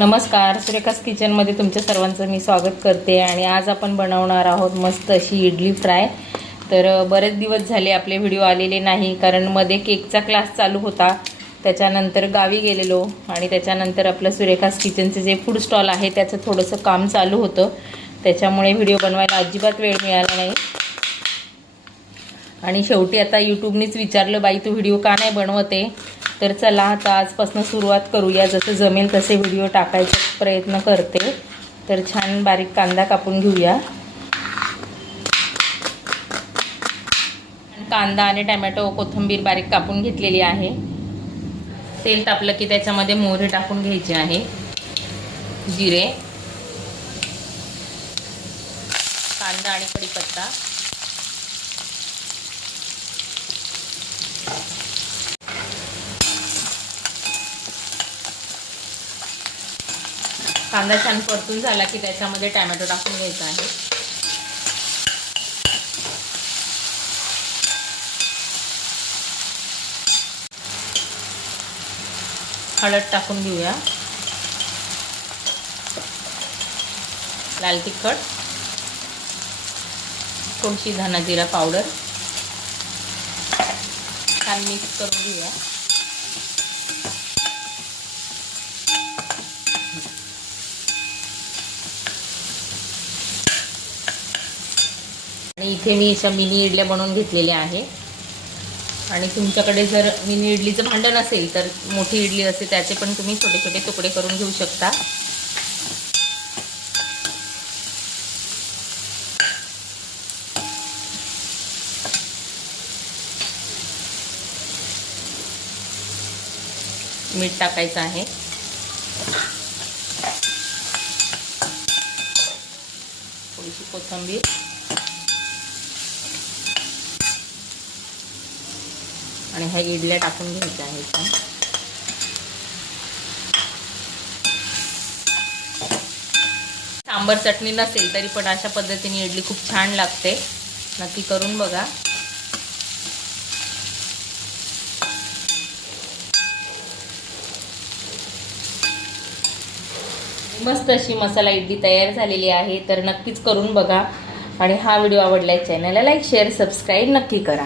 नमस्कार, सुरेखास किचनमध्ये तुमच्या सर्वांचं मी स्वागत करते। आणि आज आपण बनवणार आहोत मस्त अशी इडली फ्राय। तर बरेच दिवस झाले आपले व्हिडिओ आलेले नाही, कारण मध्ये केकचा क्लास चालू होता, त्याच्यानंतर गावी गेलेलो आणि त्याच्यानंतर आपलं सुरेखास किचनचे जे फूड स्टॉल आहे त्याचं थोडंसं काम चालू होतं, त्याच्यामुळे व्हिडिओ बनवायला अजिबात वेळ मिळाला नाही। आणि शेवटी आता यूट्यूबनेच विचारलं, बाई तू व्हिडिओ का नाही बनवते? तर चला आता आजपासून सुरुवात करूया, जसं जमेल तसे व्हिडिओ टाकायचा प्रयत्न करते। तर छान बारीक कांदा कापून घेऊया। कांदा आणि टोमॅटो कोथिंबीर बारीक कापून घेतलेली आहे। तेल तापलं की त्याच्यामध्ये मोहरी टाकून घ्यायची आहे, जिरे, कांदा आणि कढीपत्ता, कांदा छान परतून झाला की त्याच्यामध्ये टोमॅटो टाकून घ्यायचा आहे। हळद टाकून घेऊया, लाल तिखट, थोडीशी धना जिरा पावडर, छान मिक्स करून घेऊया। आणि इथे मी अशा मिनी इडल्या बनवून घेतलेल्या आहे। आणि तुमच्याकडे जर मिनी इडलीचं भांडं नसेल तर मोठी इडली असते, त्याचे पण तुम्ही छोटे छोटे तुकडे करून घेऊ शकता। मीठ टाकायचं आहे, थोडीशी कोथिंबीर, आणि ह्या इडल्या टाकून घ्यायच्या आहेत। सांबर चटणी नसेल तरी पण अशा पद्धतीने इडली खूप छान लागते, नक्की करून बघा। मस्त अशी मसाला इडली तयार झालेली आहे, तर नक्कीच करून बघा। आणि हा व्हिडिओ आवडला चॅनलला लाईक शेअर सबस्क्राईब नक्की करा।